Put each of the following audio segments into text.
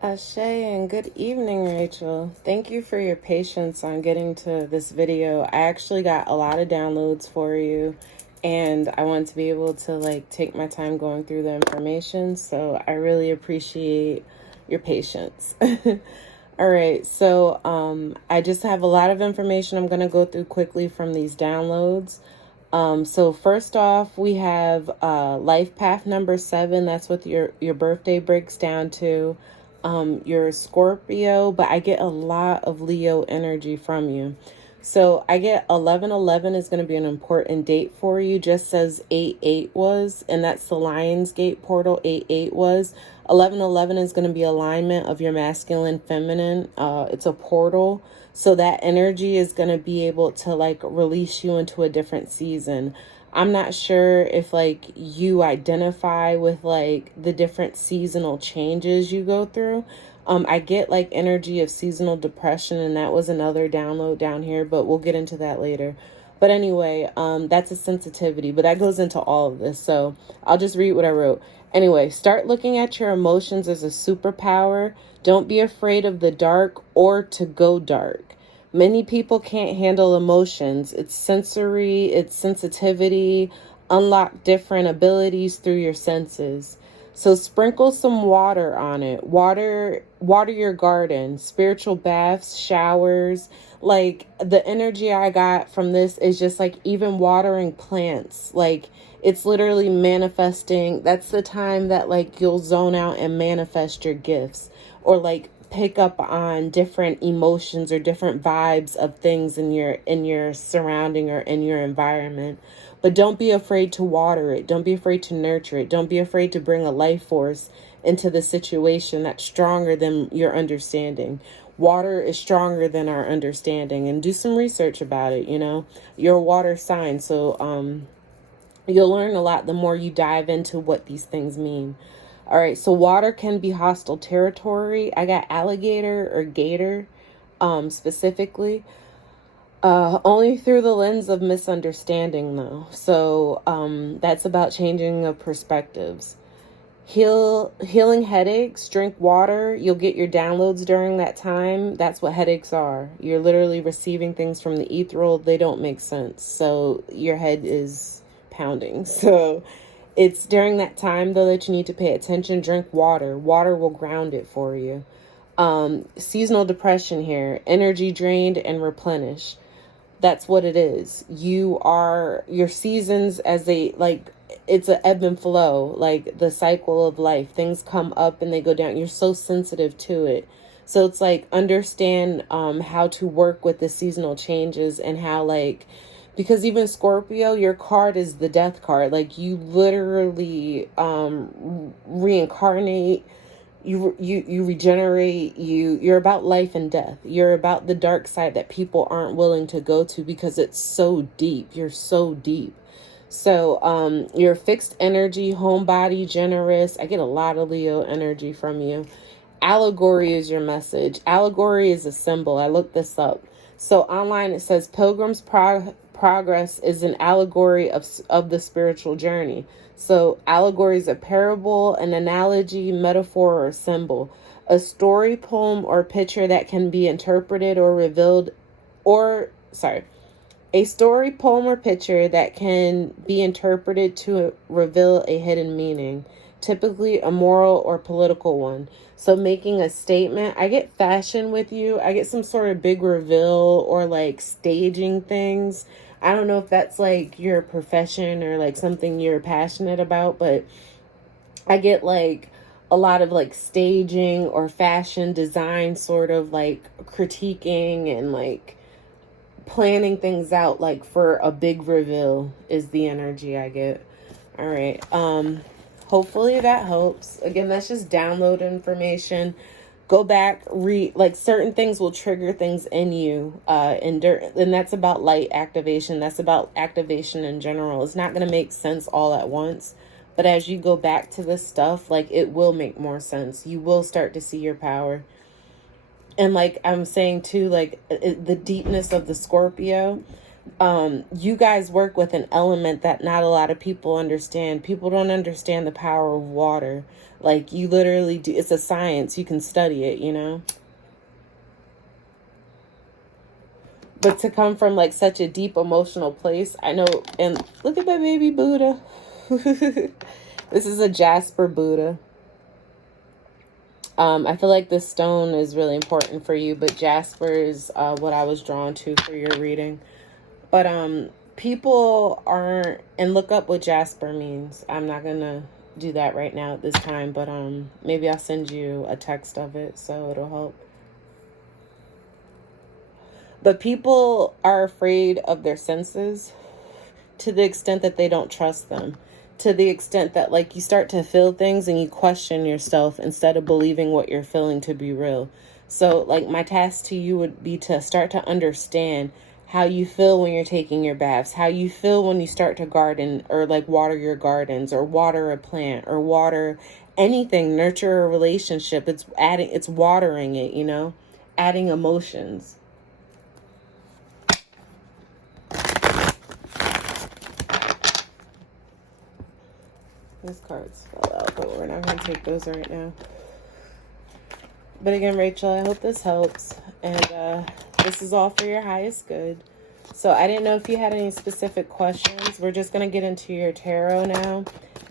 Ashe, and good evening, Rachel. Thank you for your patience on getting to this video. I actually got a lot of downloads for you, and I want to be able to take my time going through the information, so I really appreciate your patience. All right, so I just have a lot of information I'm going to go through quickly from these downloads. So first off, we have life path number 7. That's what your birthday breaks down to. You're a Scorpio, but I get a lot of Leo energy from you. So I get 1111 is going to be an important date for you, just as 88 was, and that's the Lionsgate portal. 88 was. 1111 is going to be alignment of your masculine, feminine. It's a portal. So that energy is going to be able to release you into a different season. I'm not sure if you identify with the different seasonal changes you go through. I get energy of seasonal depression, and that was another download down here, but we'll get into that later. But anyway, that's a sensitivity, but that goes into all of this. So I'll just read what I wrote. Anyway, start looking at your emotions as a superpower. Don't be afraid of the dark or to go dark. Many people can't handle emotions. It's sensory, it's sensitivity, unlock different abilities through your senses. So sprinkle some water on it. Water your garden, spiritual baths, showers. The energy I got from this is just even watering plants. It's literally manifesting. That's the time that you'll zone out and manifest your gifts, or pick up on different emotions or different vibes of things in your surrounding or in your environment. But don't be afraid to water it. Don't be afraid to nurture it. Don't be afraid to bring a life force into the situation that's stronger than your understanding. Water is stronger than our understanding, and do some research about it. You're a water sign, so you'll learn a lot the more you dive into what these things mean. All right, so water can be hostile territory. I got alligator or gator specifically. Only through the lens of misunderstanding, though. So that's about changing of perspectives. Healing headaches, drink water. You'll get your downloads during that time. That's what headaches are. You're literally receiving things from the ethereal. They don't make sense. So your head is pounding. So it's during that time, though, that you need to pay attention. Drink water. Water will ground it for you. Seasonal depression here. Energy drained and replenish. That's what it is. Your seasons it's an ebb and flow, the cycle of life. Things come up and they go down. You're so sensitive to it. So it's understand how to work with the seasonal changes, and how because even Scorpio, your card is the death card. You literally reincarnate, you regenerate, you're about life and death. You're about the dark side that people aren't willing to go to because it's so deep. You're so deep. So you're fixed energy, homebody, generous. I get a lot of Leo energy from you. Allegory is your message. Allegory is a symbol. I looked this up. So online it says Pilgrim's Progress is an allegory of the spiritual journey. So allegory is a parable, an analogy, metaphor, or symbol. A story, poem, or picture that can be interpreted or revealed, a story, poem, or picture that can be interpreted to reveal a hidden meaning, typically a moral or political one. So making a statement. I get fashion with you. I get some sort of big reveal or staging things. I don't know if that's your profession or something you're passionate about, but I get a lot of staging or fashion design, sort of critiquing and planning things out for a big reveal is the energy I get. All right. Hopefully that helps. Again, that's just download information. Go back, read, certain things will trigger things in you. And that's about light activation. That's about activation in general. It's not going to make sense all at once. But as you go back to this stuff, it will make more sense. You will start to see your power. And I'm saying too, the deepness of the Scorpio, You guys work with an element that not a lot of people understand. People don't understand the power of water. Like, you literally do. It's a science. You can study it, you know? But to come from like such a deep emotional place, I know. And look at that baby Buddha. This is a Jasper Buddha. I feel like this stone is really important for you, but Jasper is what I was drawn to for your reading. But people aren't, and look up what Jasper means. I'm not gonna do that right now at this time, but maybe I'll send you a text of it so it'll help. But people are afraid of their senses to the extent that they don't trust them. To the extent that, like, you start to feel things and you question yourself instead of believing what you're feeling to be real. So, like, my task to you would be to start to understand how you feel when you're taking your baths, how you feel when you start to garden or, like, water your gardens or water a plant or water anything, nurture a relationship. It's watering it, you know, adding emotions. These cards fell out, but we're not going to take those right now. But again, Rachel, I hope this helps. And this is all for your highest good. So I didn't know if you had any specific questions. We're just going to get into your tarot now.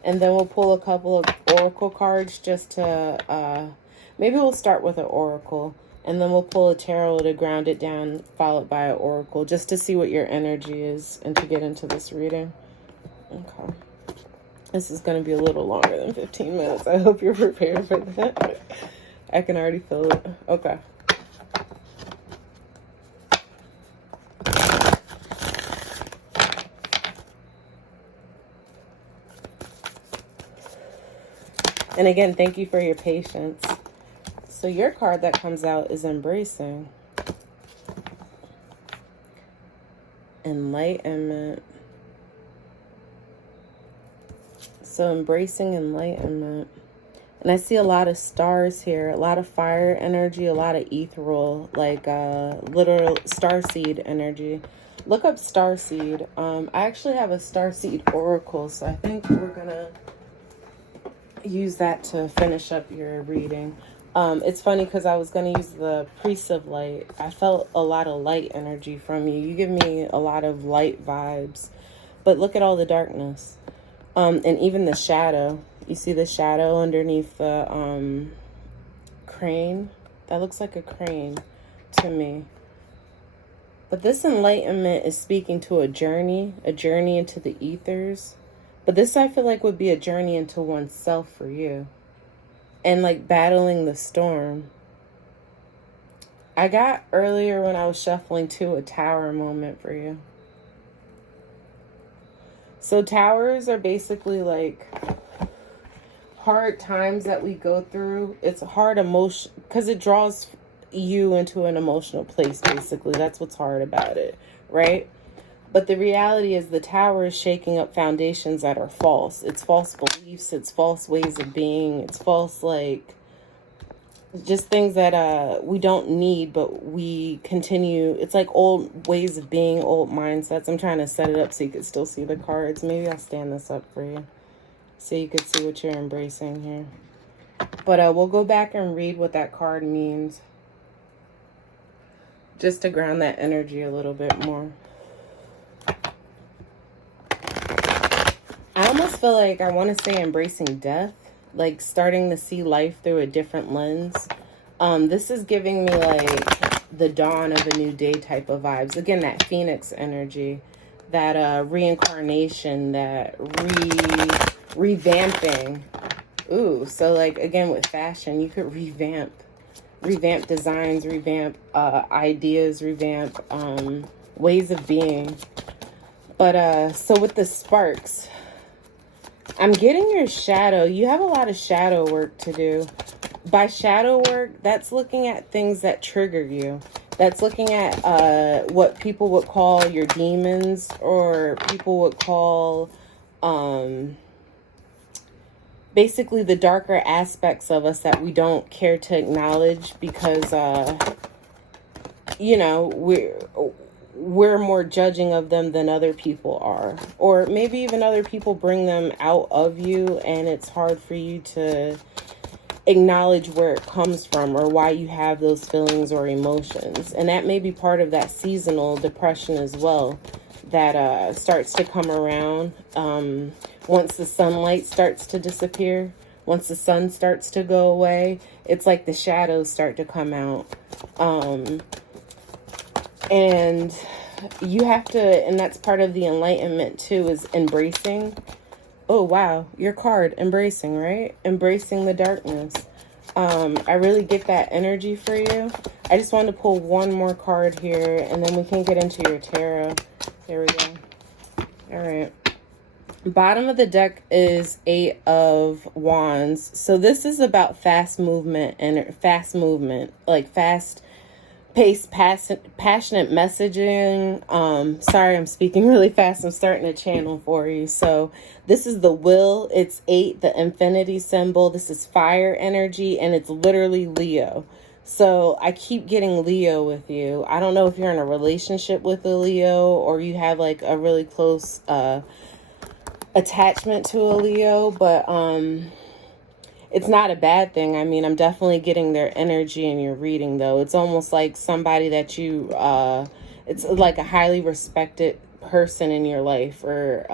And then we'll pull a couple of oracle cards just to... maybe we'll start with an oracle. And then we'll pull a tarot to ground it down, followed by an oracle, just to see what your energy is and to get into this reading. Okay. This is going to be a little longer than 15 minutes. I hope you're prepared for that. I can already feel it. Okay. And again, thank you for your patience. So your card that comes out is Embracing. Enlightenment. So Embracing Enlightenment. And I see a lot of stars here, a lot of fire energy, a lot of ethereal, like literal starseed energy. Look up starseed. I actually have a starseed oracle, so I think we're going to use that to finish up your reading. It's funny because I was going to use the Priest of Light. I felt a lot of light energy from you. You give me a lot of light vibes. But look at all the darkness. And even the shadow. You see the shadow underneath the crane? That looks like a crane to me. But this enlightenment is speaking to a journey into the ethers. But this, I feel like, would be a journey into oneself for you. And like battling the storm. I got earlier when I was shuffling too a tower moment for you. So towers are basically like hard times that we go through. It's hard emotion because it draws you into an emotional place, basically. That's what's hard about it, right? But the reality is the tower is shaking up foundations that are false. It's false beliefs. It's false ways of being. It's false, like, just things that we don't need, but we continue. It's like old ways of being, old mindsets. I'm trying to set it up so you can still see the cards. Maybe I'll stand this up for you so you can see what you're embracing here. But we'll go back and read what that card means just to ground that energy a little bit more. I almost feel like I want to say embracing death, like starting to see life through a different lens. This is giving me like the dawn of a new day type of vibes. Again, that phoenix energy, that reincarnation, that revamping. Ooh, so like again with fashion, you could revamp designs, revamp ideas, revamp ways of being. But so with the sparks, I'm getting your shadow. You have a lot of shadow work to do. By shadow work, that's looking at things that trigger you. That's looking at what people would call your demons, or people would call basically the darker aspects of us that we don't care to acknowledge because, you know, we're more judging of them than other people are. Or maybe even other people bring them out of you, and it's hard for you to acknowledge where it comes from or why you have those feelings or emotions. And that may be part of that seasonal depression as well, that starts to come around once the sunlight starts to disappear. Once the sun starts to go away, it's like the shadows start to come out. And you have to, and that's part of the enlightenment too, is embracing. Oh, wow. Your card, embracing, right? Embracing the darkness. I really get that energy for you. I just wanted to pull one more card here, and then we can get into your tarot. There we go. All right. Bottom of the deck is 8 of Wands. So this is about fast movement, like fast pace, passionate messaging. Sorry, I'm speaking really fast. I'm starting to channel for you. So this is the will. It's 8, the infinity symbol. This is fire energy, and it's literally Leo. So I keep getting Leo with you. I don't know if you're in a relationship with a Leo or you have like a really close attachment to a Leo, but it's not a bad thing. I mean, I'm definitely getting their energy in your reading, though. It's almost like somebody that you, it's like a highly respected person in your life, or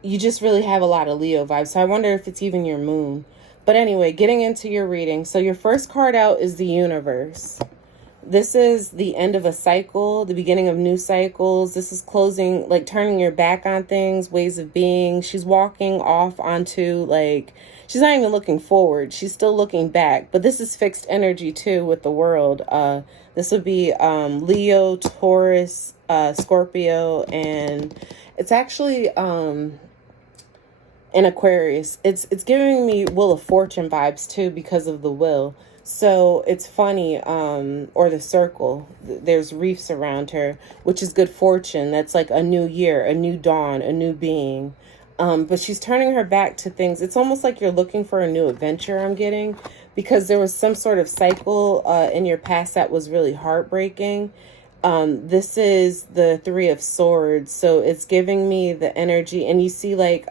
you just really have a lot of Leo vibes. So I wonder if it's even your moon. But anyway, getting into your reading. So your first card out is the universe. This is the end of a cycle, the beginning of new cycles. This is closing, like turning your back on things, ways of being. She's walking off onto, like, she's not even looking forward. She's still looking back. But this is fixed energy too with the world. This would be Leo, Taurus, Scorpio, and it's actually in Aquarius. It's giving me Wheel of Fortune vibes too because of the wheel. So it's funny, or the circle, there's reefs around her, which is good fortune. That's like a new year, a new dawn, a new being. But she's turning her back to things. It's almost like you're looking for a new adventure, I'm getting, because there was some sort of cycle in your past that was really heartbreaking. This is the 3 of Swords. So it's giving me the energy, and you see like,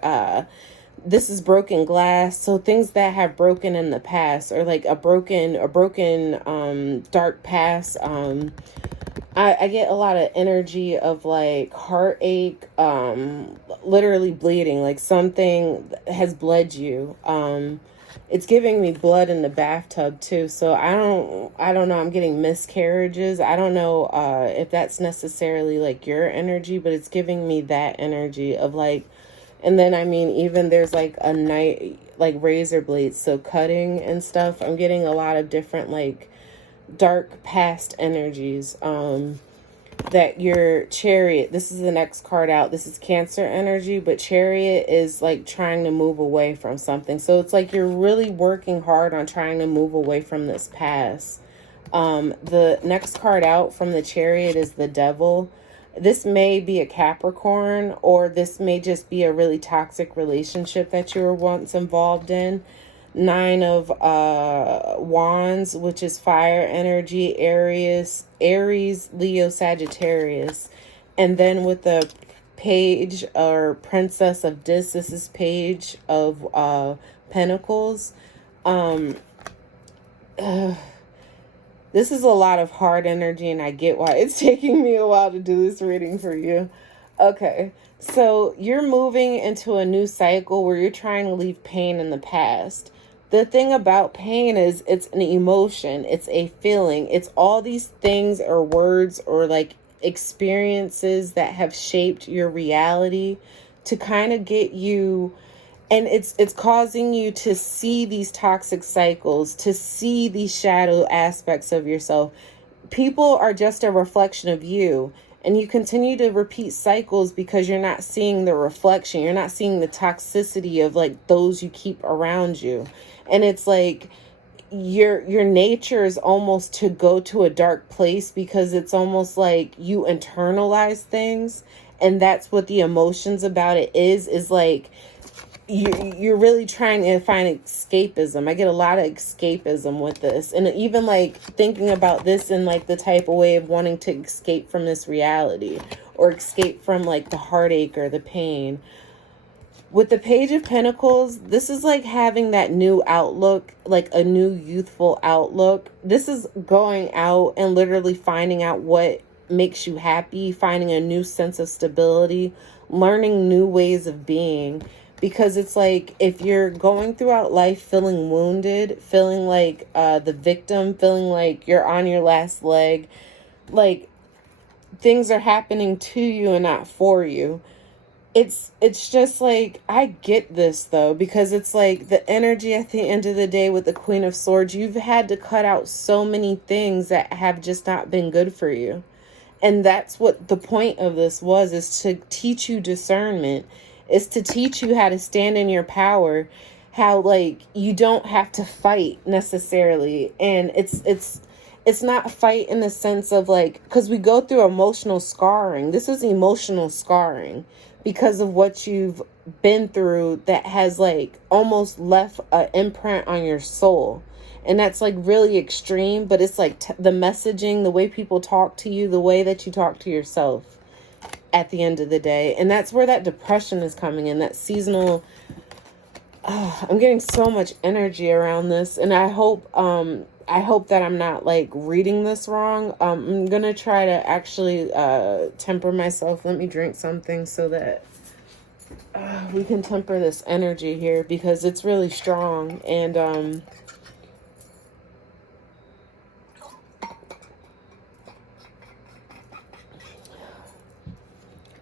this is broken glass. So things that have broken in the past, or like a broken dark past. I get a lot of energy of like heartache, literally bleeding, like something has bled you. It's giving me blood in the bathtub too. So I don't know. I'm getting miscarriages. I don't know if that's necessarily like your energy, but it's giving me that energy of like. And then, I mean, even there's like a knife, like razor blades, so cutting and stuff. I'm getting a lot of different like dark past energies. That your Chariot, this is the next card out. This is Cancer energy, but Chariot is like trying to move away from something. So it's like you're really working hard on trying to move away from this past. The next card out from the Chariot is the Devil. This may be a Capricorn, or this may just be a really toxic relationship that you were once involved in. 9 of Wands, which is fire energy, Aries, Leo, Sagittarius. And then with the Page or Princess of Discs, this is Page of Pentacles. This is a lot of hard energy, and I get why it's taking me a while to do this reading for you. Okay, so you're moving into a new cycle where you're trying to leave pain in the past. The thing about pain is it's an emotion, it's a feeling, it's all these things or words or like experiences that have shaped your reality to kind of get you. And it's causing you to see these toxic cycles, to see these shadow aspects of yourself. People are just a reflection of you. And you continue to repeat cycles because you're not seeing the reflection. You're not seeing the toxicity of like those you keep around you. And it's like your nature is almost to go to a dark place because it's almost like you internalize things. And that's what the emotions about it is like you're really trying to find escapism. I get a lot of escapism with this. And even like thinking about this in like the type of way of wanting to escape from this reality or escape from like the heartache or the pain. With the Page of Pentacles, this is like having that new outlook, like a new youthful outlook. This is going out and literally finding out what makes you happy, finding a new sense of stability, learning new ways of being. Because it's like if you're going throughout life feeling wounded, feeling like the victim, feeling like you're on your last leg, like things are happening to you and not for you. It's just like, I get this though, because it's like the energy at the end of the day with the Queen of Swords, you've had to cut out so many things that have just not been good for you. And that's what the point of this was, is to teach you discernment. Is to teach you how to stand in your power, how like you don't have to fight necessarily. And it's not fight in the sense of like, because we go through emotional scarring. This is emotional scarring because of what you've been through that has like almost left an imprint on your soul. And that's like really extreme, but it's like the messaging, the way people talk to you, the way that you talk to yourself at the end of the day. And that's where that depression is coming in, that seasonal. I'm getting so much energy around this, and I hope that I'm not like reading this wrong. I'm gonna try to actually temper myself. Let me drink something so that we can temper this energy here, because it's really strong. And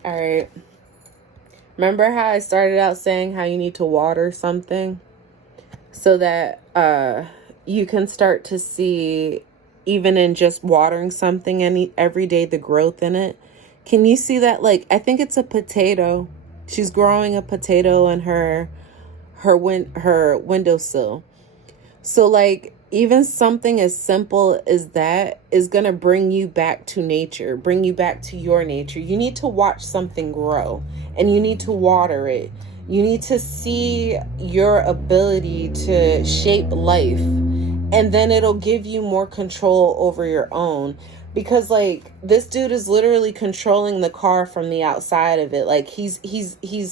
all right. Remember how I started out saying how you need to water something so that you can start to see, even in just watering something every day, the growth in it? Can you see that? Like, I think it's a potato. She's growing a potato in her windowsill. So like, even something as simple as that is going to bring you back to nature, bring you back to your nature. You need to watch something grow, and you need to water it. You need to see your ability to shape life, and then it'll give you more control over your own. Because like, this dude is literally controlling the car from the outside of it. Like he's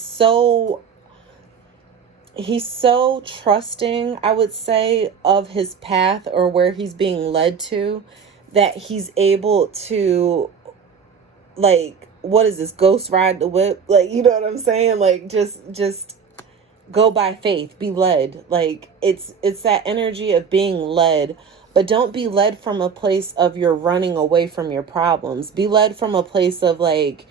so trusting, I would say, of his path or where he's being led to, that he's able to, like, what is this, ghost ride the whip? Like, you know what I'm saying? Like, just go by faith, be led. Like, it's that energy of being led, but don't be led from a place of you're running away from your problems. Be led from a place of like,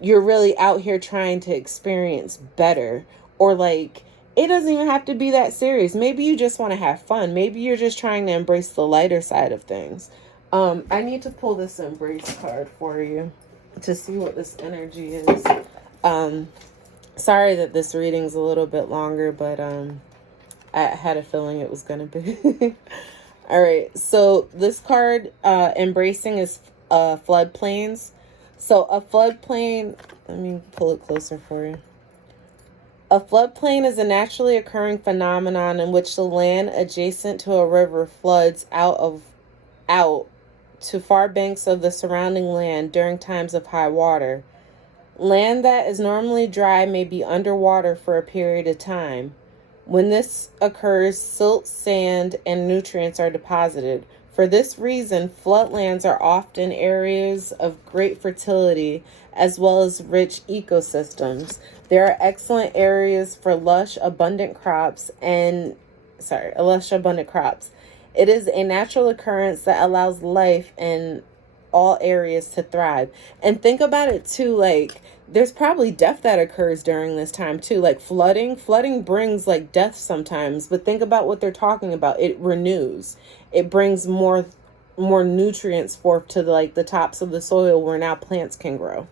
you're really out here trying to experience better, or like, it doesn't even have to be that serious. Maybe you just want to have fun. Maybe you're just trying to embrace the lighter side of things. I need to pull this embrace card for you to see what this energy is. Sorry that this reading's a little bit longer, but I had a feeling it was going to be. All right. So this card, embracing, is floodplains. So a floodplain, let me pull it closer for you. A floodplain is a naturally occurring phenomenon in which the land adjacent to a river floods out to far banks of the surrounding land during times of high water. Land that is normally dry may be underwater for a period of time. When this occurs, silt, sand, and nutrients are deposited. For this reason, floodlands are often areas of great fertility as well as rich ecosystems. There are excellent areas for lush, abundant crops. It is a natural occurrence that allows life in all areas to thrive. And think about it too, like, there's probably death that occurs during this time too. Like flooding brings like death sometimes, but think about what they're talking about. It renews. It brings more nutrients forth to the tops of the soil where now plants can grow.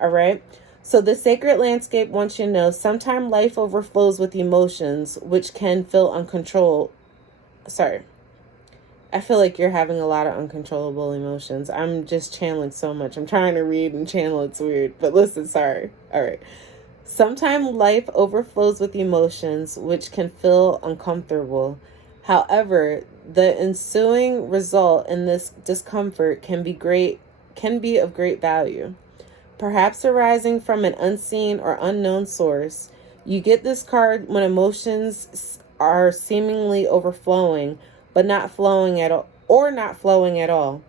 All right. So the sacred landscape wants you to know, sometimes life overflows with emotions, which can feel uncontrolled. Sorry. I feel like you're having a lot of uncontrollable emotions. I'm just channeling so much. I'm trying to read and channel. It's weird. But listen, sorry. All right. Sometimes life overflows with emotions which can feel uncomfortable. However, the ensuing result in this discomfort can be of great value. Perhaps arising from an unseen or unknown source. You get this card when emotions are seemingly overflowing, but not flowing at all, or not flowing at all.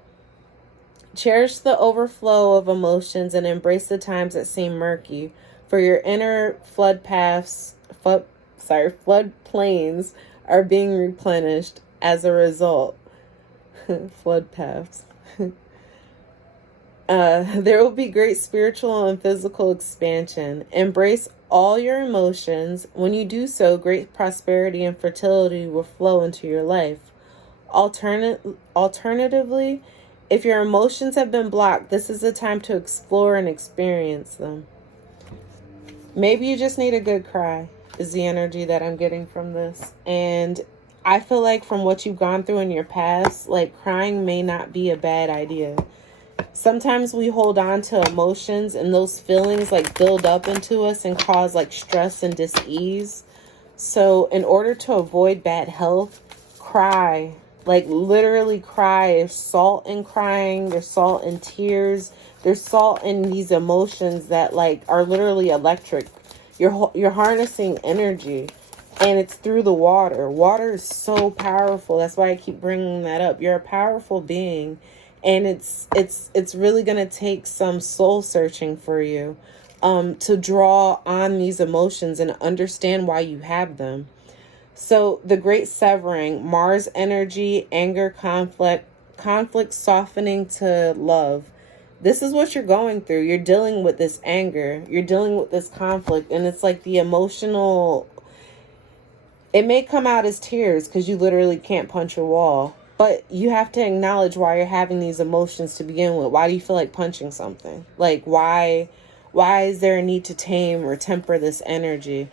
Cherish the overflow of emotions and embrace the times that seem murky, for your inner flood plains are being replenished as a result. Flood paths. There will be great spiritual and physical expansion. Embrace all your emotions. When you do so, great prosperity and fertility will flow into your life. Alternatively, if your emotions have been blocked, this is the time to explore and experience them. Maybe you just need a good cry, is the energy that I'm getting from this. And I feel like from what you've gone through in your past, like crying may not be a bad idea. Sometimes we hold on to emotions and those feelings like build up into us and cause like stress and dis-ease. So in order to avoid bad health, cry. Like literally cry. There's salt in crying. There's salt in tears. There's salt in these emotions that like are literally electric. You're harnessing energy, and it's through the water. Water is so powerful. That's why I keep bringing that up. You're a powerful being, and it's really gonna take some soul searching for you, to draw on these emotions and understand why you have them. So the great severing, Mars energy, anger, conflict softening to love. This is what you're going through. You're dealing with this anger. You're dealing with this conflict. And it's like the emotional, it may come out as tears because you literally can't punch a wall. But you have to acknowledge why you're having these emotions to begin with. Why do you feel like punching something? Like why is there a need to tame or temper this energy?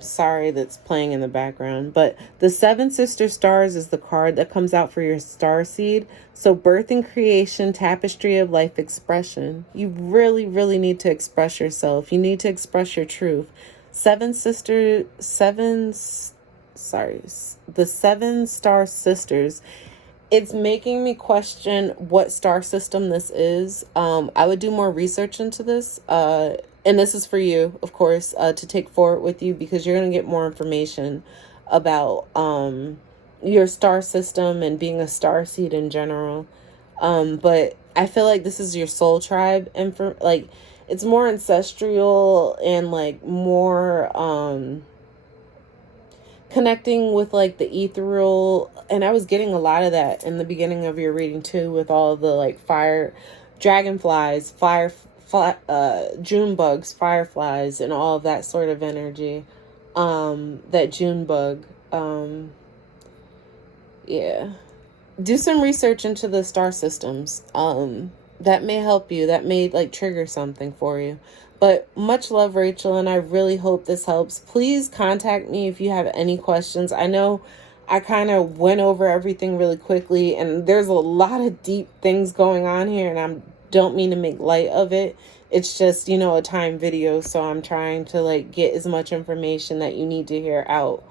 Sorry that's playing in the background, but the Seven Sister Stars is the card that comes out for your star seed. So birth and creation, tapestry of life expression. You really, really need to express yourself. You need to express your truth. The Seven Star Sisters. It's making me question what star system this is. I would do more research into this. And this is for you, of course, to take forward with you, because you're going to get more information about your star system and being a star seed in general. But I feel like this is your soul tribe, and for like it's more ancestral and like more connecting with like the ethereal. And I was getting a lot of that in the beginning of your reading too, with all the like fire, dragonflies, June bugs, fireflies, and all of that sort of energy. That June bug. Yeah. Do some research into the star systems. That may help you. That may like trigger something for you. But much love, Rachel, and I really hope this helps. Please contact me if you have any questions. I know I kind of went over everything really quickly, and there's a lot of deep things going on here, and I don't mean to make light of it. It's just, a time video, so I'm trying to like get as much information that you need to hear out.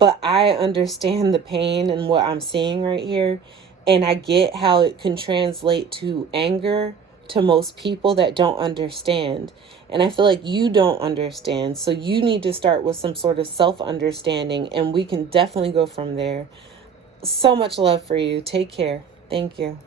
But I understand the pain and what I'm seeing right here, and I get how it can translate to anger to most people that don't understand. And I feel like you don't understand, so you need to start with some sort of self-understanding, and we can definitely go from there. So much love for you. Take care. Thank you.